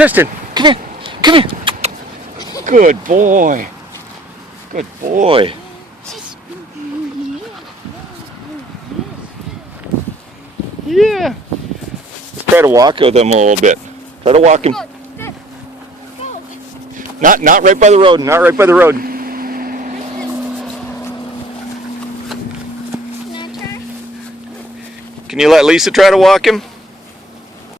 Tristan, come here. Come here. Good boy. Good boy. Yeah. Try to walk with him a little bit. Try to walk him. Not right by the road. Not right by the road. Can you let Lisa try to walk him?